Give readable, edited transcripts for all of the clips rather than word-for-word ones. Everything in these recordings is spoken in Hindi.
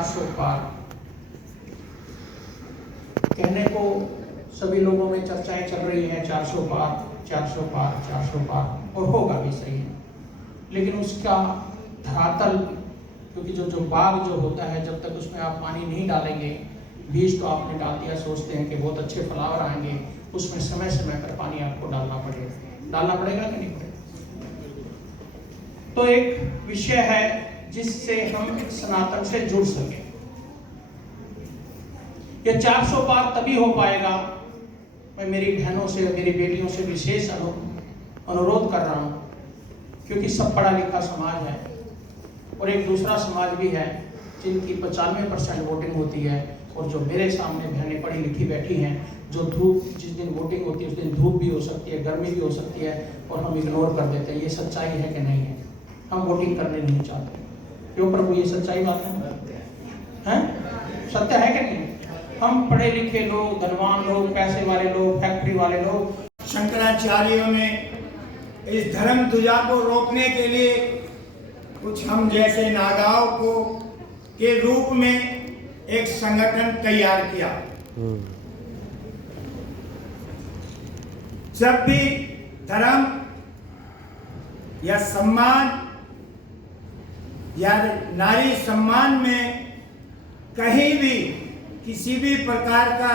400 पार कहने को सभी लोगों में चर्चाएं चल रही हैं, 400 पार 400 पार 400 पार, और होगा भी सही है, लेकिन उसका धरातल, क्योंकि जो बाग जो होता है, जब तक उसमें आप पानी नहीं डालेंगे, बीज तो आपने डाल दिया, सोचते हैं कि बहुत अच्छे फ्लावर आएंगे, उसमें समय समय पर पानी आपको डालना पड़ेगा कि नहीं पड़ेगा। तो एक विषय है जिससे हम सनातन से जुड़ सके। यह 400 पार तभी हो पाएगा, मैं मेरी बहनों से, मेरी बेटियों से विशेष अनुरोध कर रहा हूं, क्योंकि सब पढ़ा लिखा समाज है और एक दूसरा समाज भी है जिनकी 95% वोटिंग होती है, और जो मेरे सामने बहनें पढ़ी लिखी बैठी हैं, जो धूप, जिस दिन वोटिंग होती है उस दिन धूप भी हो सकती है, गर्मी भी हो सकती है, और हम इग्नोर कर देते हैं। ये सच्चाई है कि नहीं है? हम वोटिंग करने नहीं चाहते। क्यों प्रभु, ये सच्चाई बात है? सत्य है कि नहीं? हम पढ़े लिखे लोग, धनवान लोग, पैसे वाले लोग, फैक्ट्री वाले लोग, शंकराचार्यों ने इस धर्म ध्वजा को रोकने के लिए कुछ हम जैसे नागाओं को के रूप में एक संगठन तैयार किया। जब भी धर्म या सम्मान या नारी सम्मान में कहीं भी किसी भी प्रकार का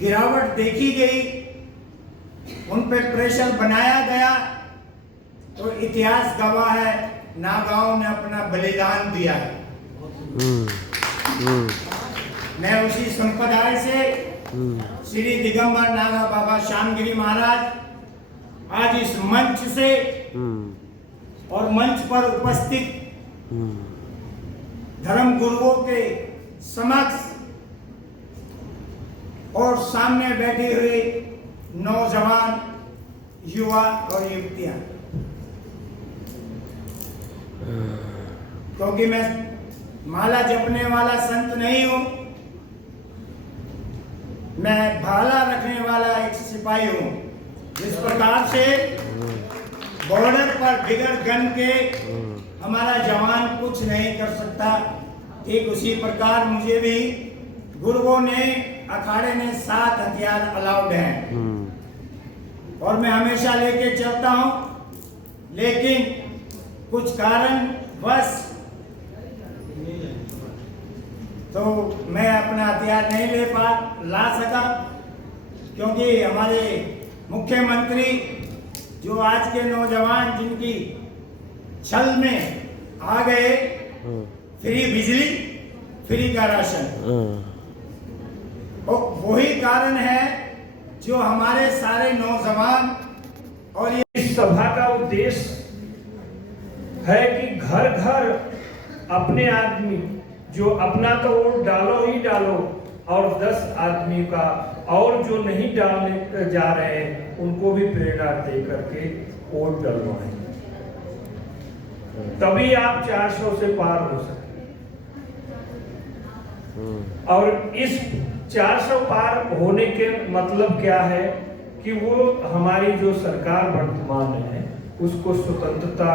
गिरावट देखी गई, उन पर प्रेशर बनाया गया, तो इतिहास गवाह है, नागाओं ने अपना बलिदान दिया है। मैं उसी संप्रदाय से श्री दिगंबर नागा बाबा श्यामगिरी महाराज आज इस मंच से और मंच पर उपस्थित धर्म गुरुओं के समक्ष और सामने बैठे हुए नौजवान, युवा और युवतियां, क्योंकि मैं माला जपने वाला संत नहीं हूं, मैं भाला रखने वाला एक सिपाही हूं। जिस प्रकार से बॉर्डर पर बिगड़ गन के हमारा जवान कुछ नहीं कर सकता, ठीक उसी प्रकार मुझे भी गुरुओं ने, अखाड़े ने 7 हथियार अलाउड हैं और मैं हमेशा लेके चलता हूं, लेकिन कुछ कारण बस तो मैं अपना हथियार नहीं ला सका, क्योंकि हमारे मुख्यमंत्री जो आज के नौजवान जिनकी छल में आ गए, फ्री बिजली, फ्री का राशन, और वही कारण है जो हमारे सारे नौजवान, और ये इस सभा का उद्देश्य है कि घर घर अपने आदमी, जो अपना तो वोट डालो ही डालो, और 10 आदमी का, और जो नहीं डालने जा रहे हैं उनको भी प्रेरणा दे करके वोट डलवाएं, तभी आप 400 से पार हो सकते। और इस 400 पार होने के मतलब क्या है कि वो हमारी जो सरकार वर्तमान है उसको स्वतंत्रता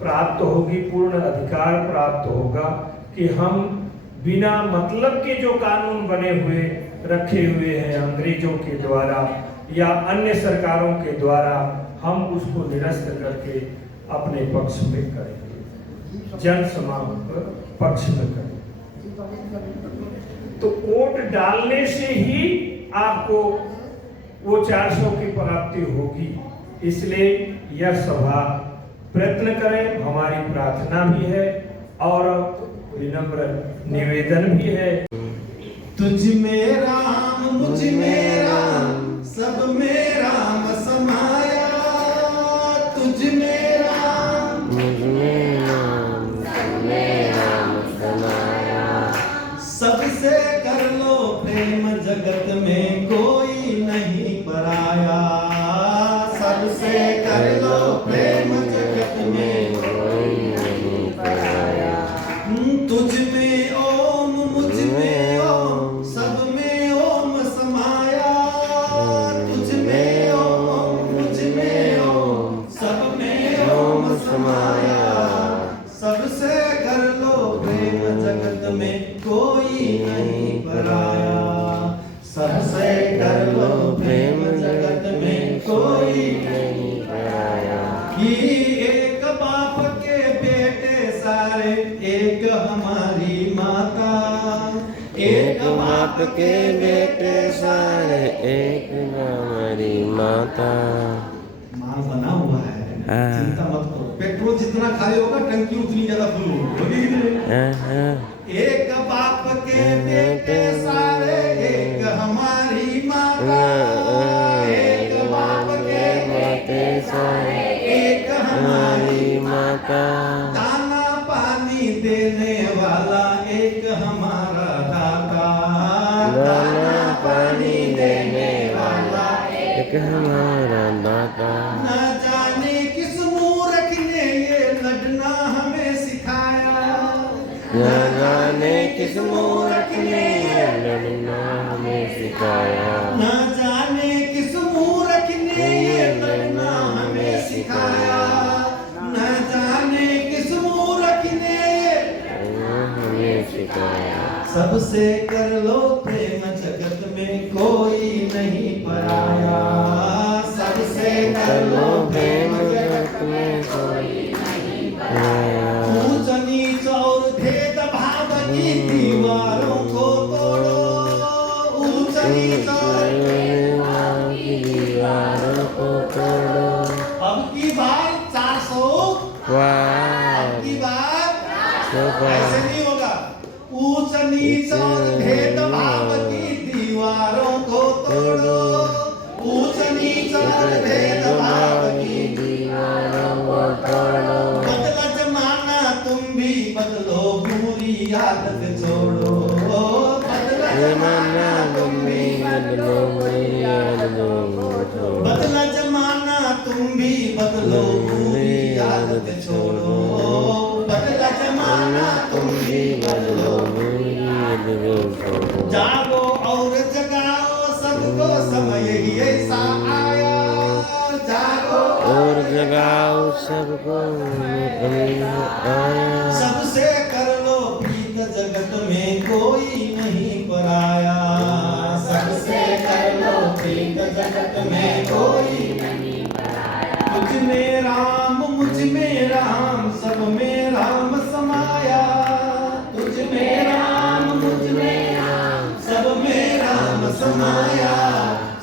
प्राप्त होगी, पूर्ण अधिकार प्राप्त होगा कि हम बिना मतलब के जो कानून बने हुए रखे हुए हैं अंग्रेजों के द्वारा या अन्य सरकारों के द्वारा, हम उसको निरस्त करके अपने पक्ष में करेंगे, जन समाज पक्ष में करेंगे। तो वोट डालने से ही आपको वो 400 की प्राप्ति होगी। इसलिए यह सभा प्रयत्न करें, हमारी प्रार्थना भी है और विनम्र निवेदन भी है। तुझ में राम, मुझ में राम, सब में राम समाया, तुझ में राम, मुझ में राम, सब में राम समाया। सबसे कर लो प्रेम, जगत में कोई नहीं पराया, सबसे कर लो प्रेम, जगत में कोई नहीं पराया। तुझ में ओम, मुझ में ओम, सब में ओम समाया, तुझ में ओम, मुझ में ओम, सब में ओम समाया। सबसे कर लो प्रेम, हमारी माता, एक बाप के बेटे सारे, एक हमारी माता। माल बना हुआ है, हाँ। चिंता मत करो। पेट्रोल जितना खाली होगा टंकी उतनी ज्यादा फुल होगी। एक बाप के बेटे सारे, एक हमारी माता, एक बाप के बेटे सारे, एक हमारी माता। दाना पानी देने वाला एक हमारा दाता, दाना पानी देने वाला एक हमारा दाता। न जाने किस मूर्ख ने ये लड़ना हमें सिखाया, न जाने किस मूर्ख ने ये लड़ना हमें सिखाया, न जाने किस मूर्ख ने ये लड़ना हमें सिखाया, न जाने किस मूर्ख ने ये हमें सिखाया। सबसे कर लो प्रेम जगत में कोई नहीं पराया, सबसे कर लो प्रेम जगत में कोई नहीं पराया। ऊंच नीच और भेदभाव की दीवारों को तोड़ो, ऊंच नीच और दीवारों को तोड़ो। अब की बार 400, अब की बार ऐसे नहीं होगा। ऊंच नीच और भेदभाव की दीवारों को तोड़ो, ऊंच नीच और भेदभाव की दीवारों को तोड़ो। बदला जमाना तुम भी बदलो, बुरी आदत छोड़ो, बदला जमाना तुम भी बदलो, बुरी आदत छोड़ो। बदला जमाना तुम भी बदलो, बुरी आदत छोड़ो, बदला जमाना तुम भी बदलो। जागो और जगाओ सबको, समय ही ऐसा आया, जागो और जगाओ सबको आया। सबसे कर लो प्रीत जगत में कोई नहीं पराया, सबसे कर लो प्रीत जगत में कोई नहीं पराया। तुझ में राम मुझ में राम, सब में राम समाया, तुझ में राम मुझ में राम, सब में राम समाया।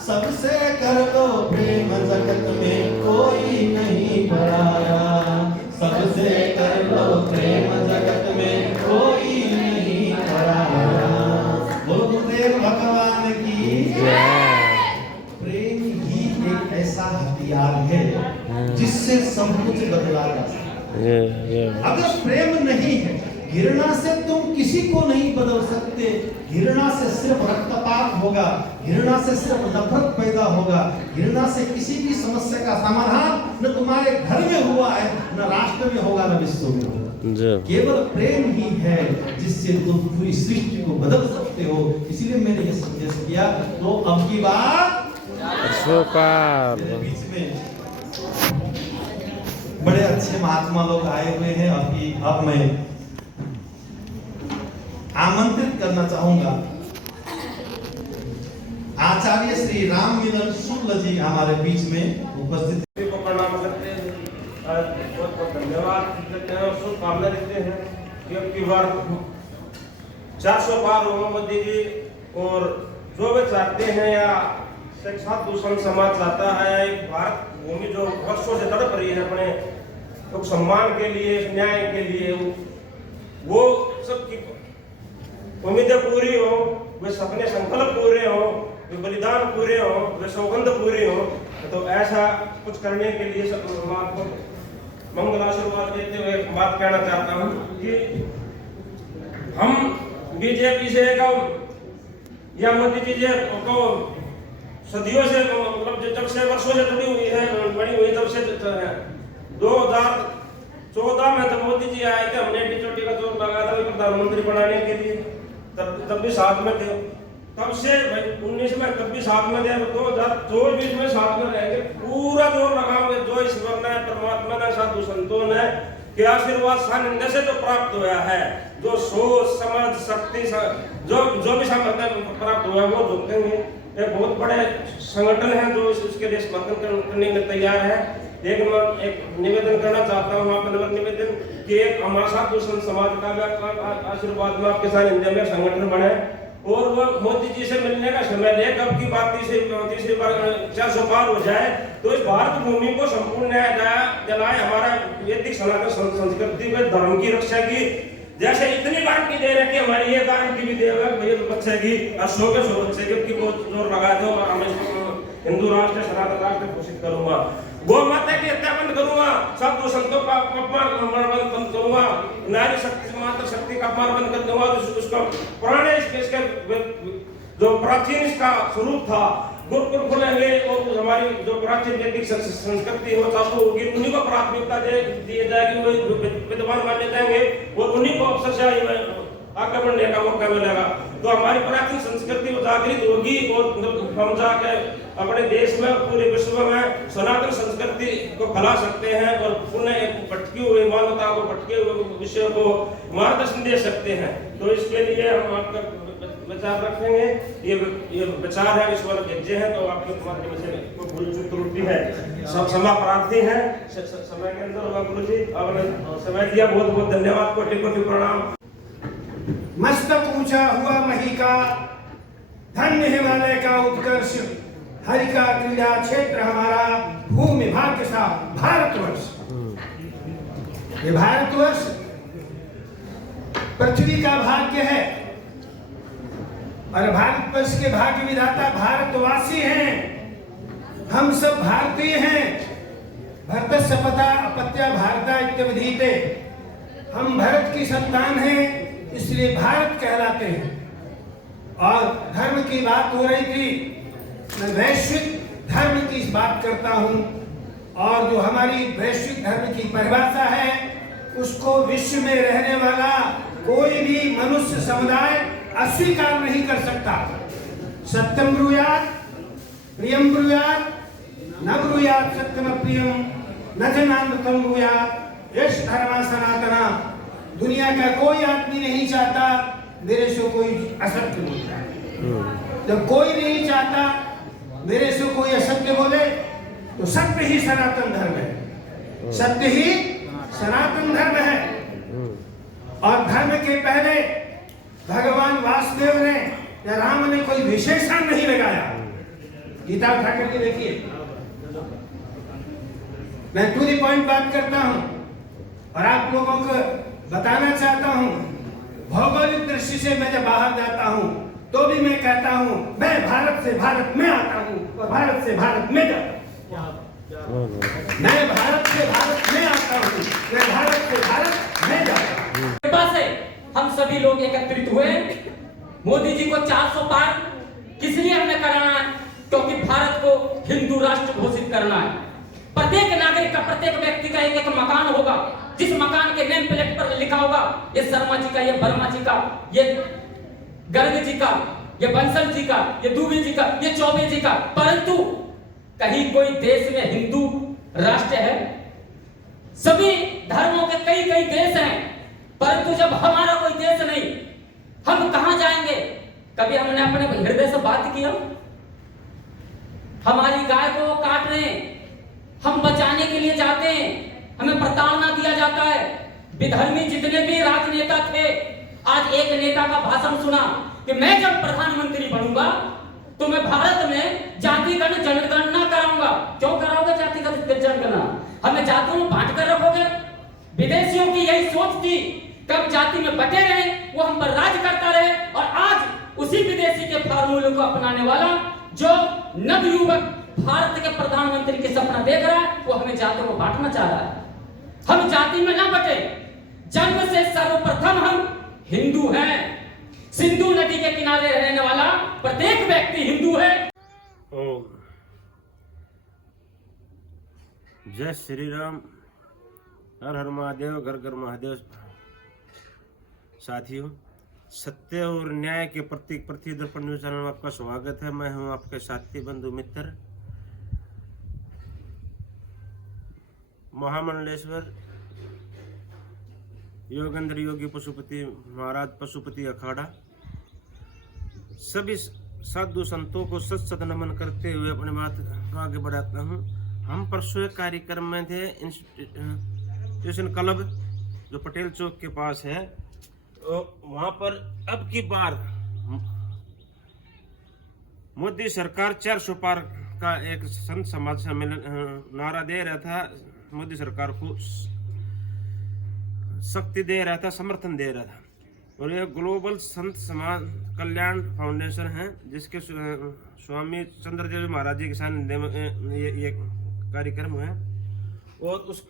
सबसे कर लो प्रेम जगत में कोई नहीं पराया, सबसे कर लो प्रेम जगत में कोई नहीं पराया। बोलो गुरुदेव भगवान की जय। प्रेम ही एक ऐसा हथियार है जिससे सब कुछ बदला जा सकता है। अगर प्रेम नहीं है, घृणा से तुम किसी को नहीं बदल सकते। घृणा से सिर्फ रक्तपात होगा, घृणा से सिर्फ नफरत पैदा होगा, घृणा से किसी भी समस्या का समाधान न तुम्हारे घर में हुआ है, न राष्ट्र में होगा, न विश्व में होगा। केवल प्रेम ही है जिससे तुम पूरी सृष्टि को बदल सकते हो। इसीलिए मैंने ये संदेश किया। तो अब की बात मेरे बीच में बड़े अच्छे महात्मा लोग आए हुए हैं। अब मैं आमंत्रित करना चाहूंगा आचार्य श्री राम मिलन शुक्ल जी हमारे बीच में उपस्थित को प्रणाम करते हैं, बहुत बहुत धन्यवाद देते हैं और शुभकामना देते हैं कि अब की बार 400 पार मोदी जी और जो वे चाहते हैं या साक्षात दूषण समाज चाहता है, एक भारत भूमि जो वर्षों से तड़प रही है अपने लोक सम्मान के लिए, न्याय के लिए, वो सबकी उम्मीदें पूरी हो, वे सपने संकल्प पूरे हो, वे बलिदान पूरे हो, वे सौगंध पूरी हो। तो ऐसा कुछ करने के लिए सब आपको मंगल आशीर्वाद देते हुए एक बात कहना चाहता हूँ कि हम बीजेपी से या मोदी जी को सदियों से, मतलब जब से वर्षों से जुड़ी हुई है, बड़ी हुई तब से 2014 में जब मोदी जी आए थे, हमने टिचोटी का जोर लगाया था प्रधानमंत्री बनाने के लिए, तब भी साथ में थे। तब से 19 में तब भी साथ में थे, 2024 में साथ में रहेंगे, पूरा जोर लगाओगे। जो ईश्वर ने, परमात्मा ने, साधु संतों ने के आशीर्वाद सानिध्य से जो प्राप्त हुआ है, जो सोच समझ शक्ति जो भी सामर्थ्य प्राप्त हुआ है, वो झुकेंगे। एक बहुत बड़े संगठन है जो इसके लिए समर्थन करने में तैयार है। एक निवेदन करना चाहता हूँ आप निवेदन कि एक हमारा साधु संत समाज का भी आशीर्वाद में आपके साथ इंडिया में संगठन बने और वो मोदी जी से मिलने का समय ले कब की बात तीसरी बार 400 पार हो जाए तो इस भारत भूमि को संपूर्ण न्याय दिलाए हमारा वैदिक सनातन संस्कृति में धर्म की रक्षा की जैसे इतनी गारंटी दे रहे कि हमारी ये गारंटी भी देगा बच्चे की 100 के 100 बच्चे की बहुत जोर लगा दो और हम हिंदू राष्ट्र सनातन राष्ट्र घोषित करूंगा गौ माता की हत्या बंद करूंगा साधु संतों का अपमान बंद करूंगा नारी शक्ति माता शक्ति का अपमान बंद कर दूंगा उसका पुराने इसके जो प्राचीन इसका स्वरूप था गुरुकुल खुलेंगे और हमारी जो प्राचीन वैदिक संस्कृति वो चालू होगी उन्हीं को प्राथमिकता दी जाएगी वो विद्वान माने जाएंगे और उन्हीं को अवसर से आगे बढ़ने का मौका मिलेगा तो हमारी प्राचीन संस्कृति जागृत होगी और हम जाके अपने देश में पूरे विश्व में सनातन संस्कृति को फैला सकते हैं और पुनः भटकी हुई मानवता को भटके हुए विषय को मार्गदर्शन दे सकते हैं तो इसके लिए हम आपका विचार रखेंगे ये विचार है ईश्वर भेजे हैं तो आपके माध्यम से कोई भूल चूक त्रुटि है सब क्षमा प्रार्थी है समय के अंदर गुरु जी आपने समय दिया बहुत बहुत धन्यवाद कोटि कोटि प्रणाम मस्तक ऊंचा हुआ मही का धन्य हिमालय का उत्कर्ष हरि का क्रीड़ा क्षेत्र हमारा भूमि भाग्य सा भारतवर्ष ये भारतवर्ष पृथ्वी का भाग्य है और भारतवर्ष के भाग्य विधाता भारतवासी हैं हम सब भारतीय हैं भरत सपता अपत्या भारता इत्यवधीते हम भारत की संतान हैं इसलिए भारत कहलाते हैं और धर्म की बात हो रही थी मैं वैश्विक धर्म की बात करता हूं और जो हमारी वैश्विक धर्म की परिभाषा है उसको विश्व में रहने वाला कोई भी मनुष्य समुदाय अस्वीकार नहीं कर सकता सत्यम ब्रूयात प्रियम ब्रूयात न ब्रूयात सत्यम प्रियम न जनामृतम ब्रूयात यश धर्मा सनातना दुनिया का कोई आदमी नहीं चाहता मेरे से कोई असत्य बोल जाए जब कोई नहीं चाहता मेरे से कोई असत्य बोले तो सत्य ही सनातन धर्म है सत्य ही सनातन धर्म है और धर्म के पहले भगवान वासुदेव ने या राम ने कोई विशेषण नहीं लगाया गीता उठा करके देखिए मैं टू द पॉइंट बात करता हूं और आप लोगों को बताना चाहता हूं भौगोलिक दृष्टि से मैं जब बाहर जाता हूं तो भी मैं कहता हूं मैं भारत से भारत में आता हूं और भारत से भारत में जाता हूं मैं भारत से भारत में आता हूं मैं भारत से भारत में जाता हूं कृपा से हम सभी लोग एकत्रित हुए मोदी जी को 400 पार किस लिए हमने कराना है क्योंकि भारत को हिंदू राष्ट्र घोषित करना है प्रत्येक नागरिक का प्रत्येक व्यक्ति का एक मकान होगा जिस मकान के नेम प्लेट पर लिखा होगा ये शर्मा जी का ये वर्मा जी का ये गर्ग जी का ये बंसल जी का ये दुबे जी का ये चौबे जी का परंतु कहीं कोई देश में हिंदू राष्ट्र है सभी धर्मों के कई कई देश हैं परंतु जब हमारा कोई देश नहीं हम कहां जाएंगे कभी हमने अपने हृदय से बात किया हमारी गाय को काट रहे हैं हम बचाने के लिए जाते हैं हमें प्रताड़ना दिया जाता है विधर्मी जितने भी राजनेता थे आज एक नेता का भाषण सुना कि मैं जब प्रधानमंत्री बनूंगा तो मैं भारत में जातिगत जनगणना कराऊंगा क्यों कराओगे जातिगत जनगणना हमें जातियों में बांट कर रखोगे विदेशियों की यही सोच थी कब जाति में बटे रहे वो हम पर राज करता रहे और आज उसी विदेशी के फार्मूले को अपनाने वाला जो नवयुवक भारत के प्रधानमंत्री के सपना देख रहा है वो हमें जातियों को बांटना चाह रहा है हम जाति में ना बटे जन्म से सर्वप्रथम हम हिंदू हैं सिंधु नदी के किनारे रहने वाला प्रत्येक व्यक्ति हिंदू है ओम जय श्री राम हर हर महादेव घर घर महादेव साथियों सत्य और न्याय के प्रतीक पृथ्वी दर्पण न्यूज चैनल में आपका स्वागत है मैं हूं आपके साथी बंधु मित्र महामंडलेश्वर योगेंद्र योगी पशुपति महाराज पशुपति अखाड़ा सभी साधु संतों को सत सत नमन करते हुए अपने बात को आगे बढ़ाता हूँ। हम परसों एक कार्यक्रम में थे इंस्टीट्यूशन क्लब जो पटेल चौक के पास है, तो वहाँ पर अब की बार मोदी सरकार 400 पार का एक संत समाज सम्मेलन नारा दे रहा था, मोदी सरकार को शक्ति दे रहा था, समर्थन दे रहा था। और ये ग्लोबल संत समाज कल्याण फाउंडेशन है, जिसके स्वामी चंद्रदेव महाराज जी के सानिध्य में ये कार्यक्रम है। और उस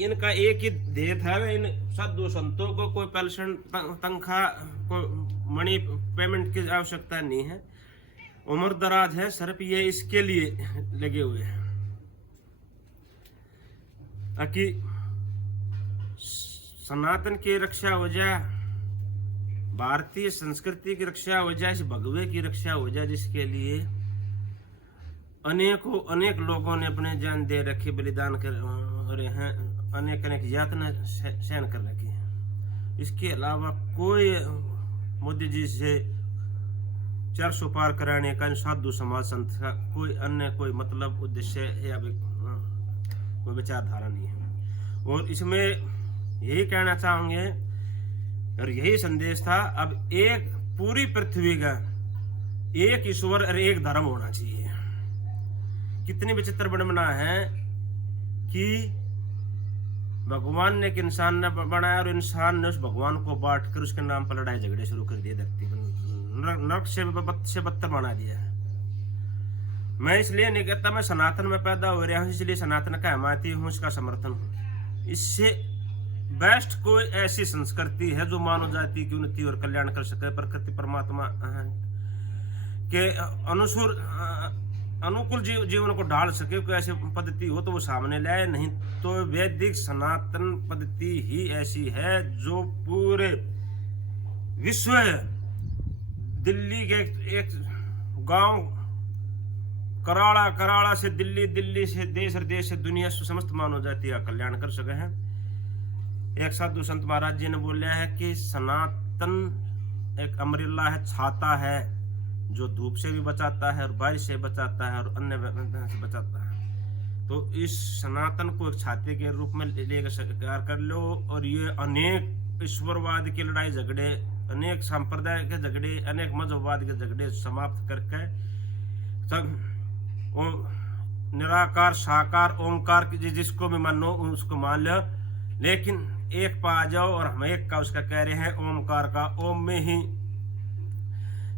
इनका एक ही ध्येय था, इन साधु संतों को कोई पेंशन तनख्वाह को मनी पेमेंट की आवश्यकता नहीं है, उम्र दराज है, सिर्फ ये इसके लिए लगे हुए हैं ताकि सनातन की रक्षा हो जाए, भारतीय संस्कृति की रक्षा हो जाए, इस भगवे की रक्षा हो जाए, जिसके लिए अनेक लोगों ने अपने जान दे रखी, बलिदान कर रहे हैं, अनेक यातना सहन कर रखी है। इसके अलावा कोई मोदी जी से 400 पार कराने का साधु समाज संत का कोई मतलब उद्देश्य या कोई विचारधारा नहीं है। और इसमें यही कहना चाहूंगे और यही संदेश था, अब एक पूरी पृथ्वी का एक ईश्वर और एक धर्म होना चाहिए। कितनी विचित्र बनना है कि भगवान ने एक इंसान ने बनाया और इंसान ने उस भगवान को बांट कर उसके नाम पर लड़ाई झगड़े शुरू कर दिए, धरती पर नरक से बदतर बना दिया है। मैं इसलिए नहीं कहता मैं सनातन में पैदा हो रहा हूँ इसलिए सनातन का हिमायती हूँ, उसका समर्थन हूँ। इससे बेस्ट कोई ऐसी संस्कृति है जो मानव जाति की उन्नति और कल्याण कर सके, प्रकृति परमात्मा के अनुकूल जीवन को ढाल सके। कोई ऐसी पद्धति हो तो वो सामने लाए, नहीं तो वैदिक सनातन पद्धति ही ऐसी है जो पूरे विश्व, दिल्ली के एक गांव कराड़ा से दिल्ली से देश और देश से दुनिया से समस्त मानव जाति का कल्याण कर सके हैं। एक साधु संत महाराज जी ने बोला है कि सनातन एक अमरिल्ला है, छाता है जो धूप से भी बचाता है और बारिश से बचाता है और अन्य से बचाता है। तो इस सनातन को एक छाते के रूप में लेकर स्वीकार कर लो। और ये अनेक ईश्वरवाद के लड़ाई झगड़े, अनेक संप्रदाय के झगड़े, अनेक मजहबवाद के झगड़े समाप्त करके सब निराकार साकार ओमकार जिसको भी मानो उसको मान लो, लेकिन एक पा आ जाओ। और हम एक का उसका कह रहे हैं ओमकार का। ओम में ही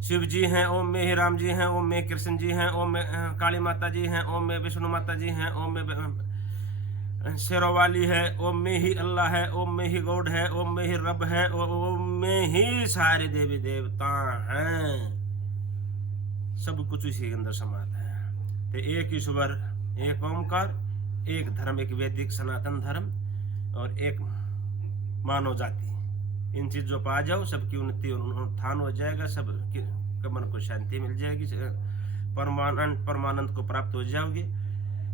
शिव जी हैं, ओम में ही राम जी हैं, ओम में कृष्ण जी हैं, ओम में काली माता जी हैं, ओम में विष्णु माता जी हैं, ओम में शेरोवाली है, ओम में ही अल्लाह है, ओम में ही गॉड है, ओम में ही रब है, ओम में ही सारे देवी देवता हैं। सब कुछ इसी के अंदर समाता है। तो एक ईश्वर, एक ओमकार, एक धर्म, एक वैदिक सनातन धर्म और एक मानव जाति। इन चीजों पर आ जाओ, सबकी उन्नति और उत्थान हो जाएगा, सब के मन को शांति मिल जाएगी, परमानंद को प्राप्त हो जाओगे।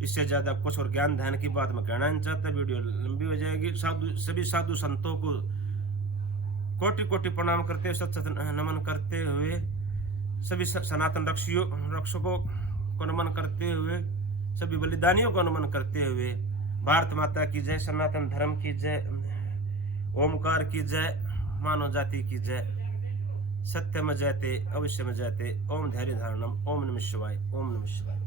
इससे ज्यादा कुछ और ज्ञान ध्यान की बात मैं कहना नहीं चाहता, वीडियो लंबी हो जाएगी। सभी साधु संतों को कोटि कोटि प्रणाम करते हुए, सत नमन करते हुए, सभी सनातन रक्षकों को नमन करते हुए, सभी बलिदानियों को नमन करते हुए, भारत माता की जय, सनातन धर्म की जय, ओमकार की जय, मानव जाति की जय। सत्य में जयते, अवश्य में जयते। ओम धैर्य धारणम। ओम नमः शिवाय। ओम नमः शिवाय।